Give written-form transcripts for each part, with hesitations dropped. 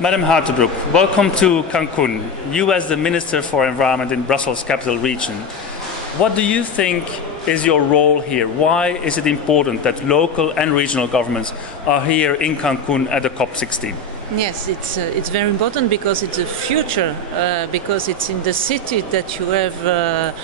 Madam Huytebroeck, welcome to Cancun. You as the Minister for Environment in Brussels Capital Region. What do you think is your role here? Why is it important that local and regional governments are here in Cancun at the COP16? Yes, it's very important because it's a future, because it's in the city that you have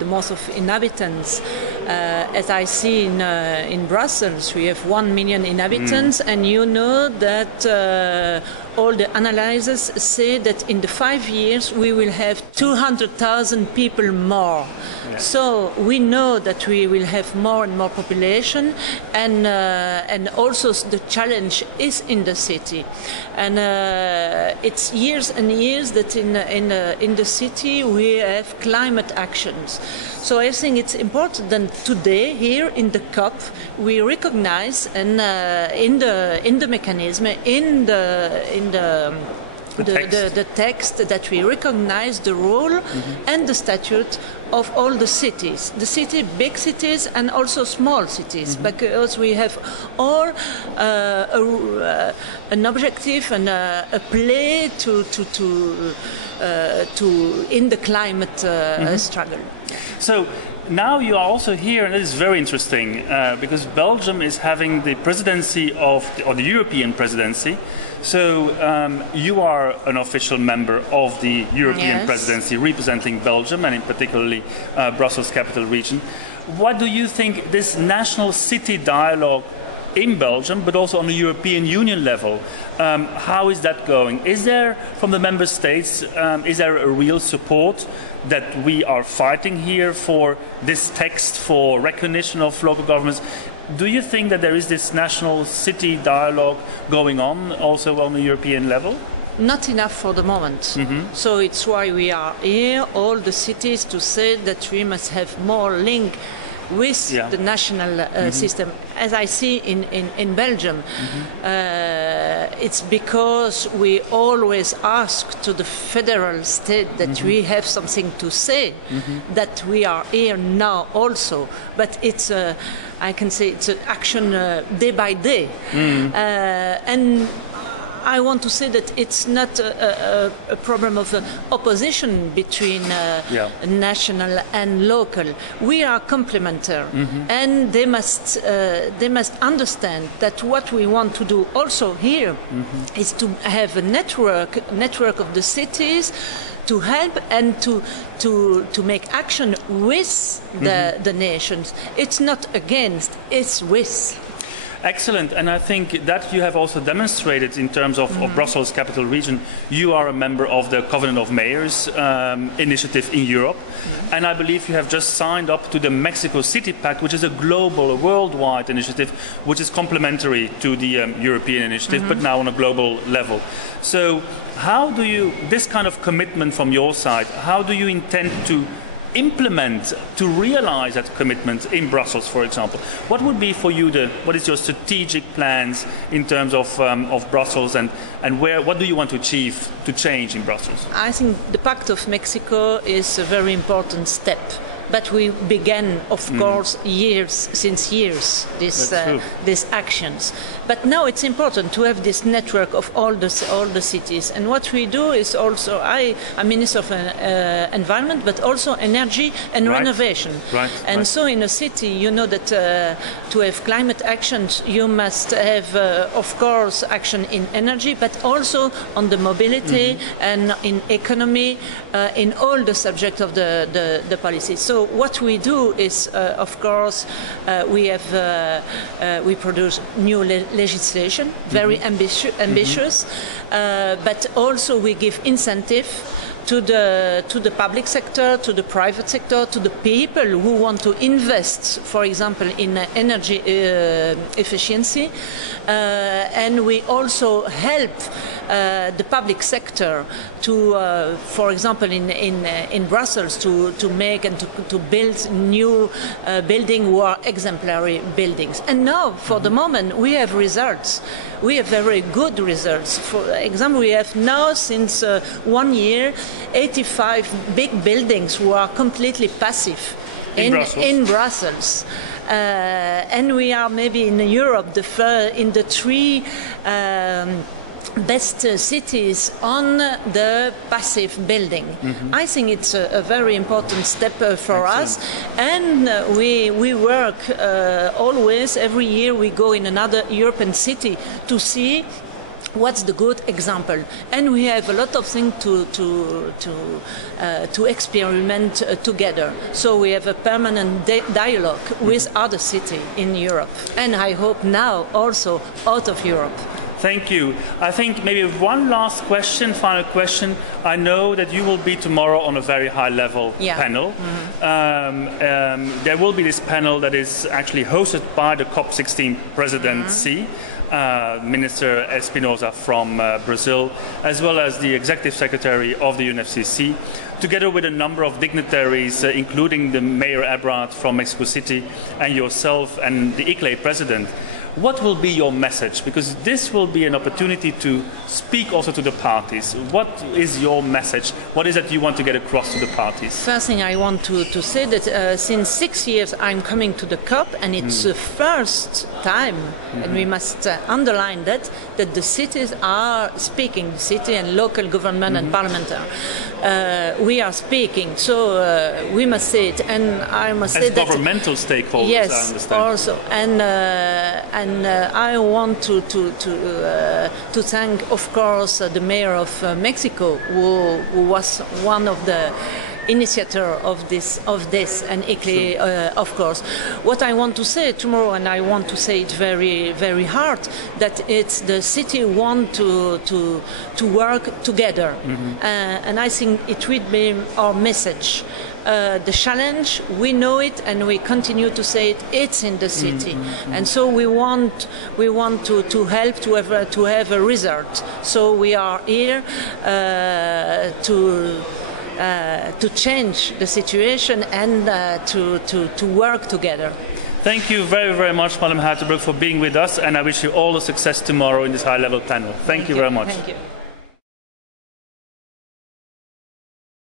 the most of inhabitants. As I see in Brussels, we have 1 million inhabitants, and you know that all the analyzers say that in the 5 years we will have 200,000 people more. Yeah. So we know that we will have more and more population, and also the challenge is in the city, and it's years and years that in the city we have climate actions. So I think it's important that today here in the COP we recognize and in the mechanism in the text that we recognize the role and the statute of all the cities, big cities and also small cities, because we have all an objective and a play to in the climate struggle. So now you are also here, and it is very interesting because Belgium is having the presidency of the European presidency. So you are an official member of the European presidency representing Belgium and in particularly Brussels Capital Region. What do you think this national city dialogue in Belgium, but also on the European Union level, how is that going? Is there, from the member states, is there a real support that we are fighting here for this text for recognition of local governments? Do you think that there is this national city dialogue going on also on the European level? Not enough for the moment. So it's why we are here, all the cities, to say that we must have more link with the national system. As I see in Belgium, it's because we always ask to the federal state that we have something to say, that we are here now also. But it's I can say it's an action day by day. And I want to say that it's not a problem of opposition between national and local. We are complementary, and they must understand that what we want to do also here is to have a network of the cities to help and to make action with the nations. It's not against, it's with. Excellent, and I think that you have also demonstrated in terms of Brussels Capital Region. You are a member of the Covenant of Mayors initiative in Europe, and I believe you have just signed up to the Mexico City Pact, which is a global, a worldwide initiative, which is complementary to the European initiative, but now on a global level. So how do you, this kind of commitment from your side, how do you intend to implement, to realize that commitment in Brussels, for example? What would be for you what is your strategic plans in terms of Brussels, and what do you want to achieve, to change in Brussels? I think the Pact of Mexico is a very important step. But we began, of course, since years, these actions. But now it's important to have this network of all the cities. And what we do is also, I'm Minister of Environment, but also Energy and Renovation. And so in a city, you know that to have climate actions, you must have, of course, action in energy, but also on the mobility and in economy, in all the subject of the policy. So what we do is, of course, we produce new legislation, very ambitious, but also we give incentive to the public sector, to the private sector, to the people who want to invest, for example, in energy efficiency, and we also help the public sector to, for example, in Brussels, to make and to build new buildings who are exemplary buildings. And now, for the moment, we have results. We have very good results. For example, we have now, since 1 year, 85 big buildings who are completely passive in Brussels. And we are maybe in Europe in the three best cities on the passive building. I think it's a very important step for us, and we work always, every year we go in another European city to see what's the good example, and we have a lot of things to experiment together. So we have a permanent dialogue with other cities in Europe, and I hope now also out of Europe. Thank you. I think maybe one last question, final question. I know that you will be tomorrow on a very high-level panel. There will be this panel that is actually hosted by the COP16 presidency, Minister Espinosa from Brazil, as well as the Executive Secretary of the UNFCCC, together with a number of dignitaries, including the Mayor Ebrard from Mexico City, and yourself and the ICLEI President. What will be your message? Because this will be an opportunity to speak also to the parties. What is your message? What is it you want to get across to the parties? First thing I want to say that since 6 years I'm coming to the COP, and it's the first time, and we must underline that the cities are speaking, the city and local government and parliamentary. We are speaking, so we must say it, and I must say that governmental stakeholders. Yes, I understand. Also, and I want to thank, of course, the mayor of Mexico, who was one of the initiator of this, and ICLEI, of course. What I want to say tomorrow, and I want to say it very, very hard, that it's the city want to work together, and I think it will be our message. The challenge, we know it, and we continue to say it. It's in the city, and so we want to help to have a result. So we are here to change the situation and to work together. Thank you very, very much, Madam Huytebroeck, for being with us, and I wish you all the success tomorrow in this high-level panel. Thank you very much. Thank you.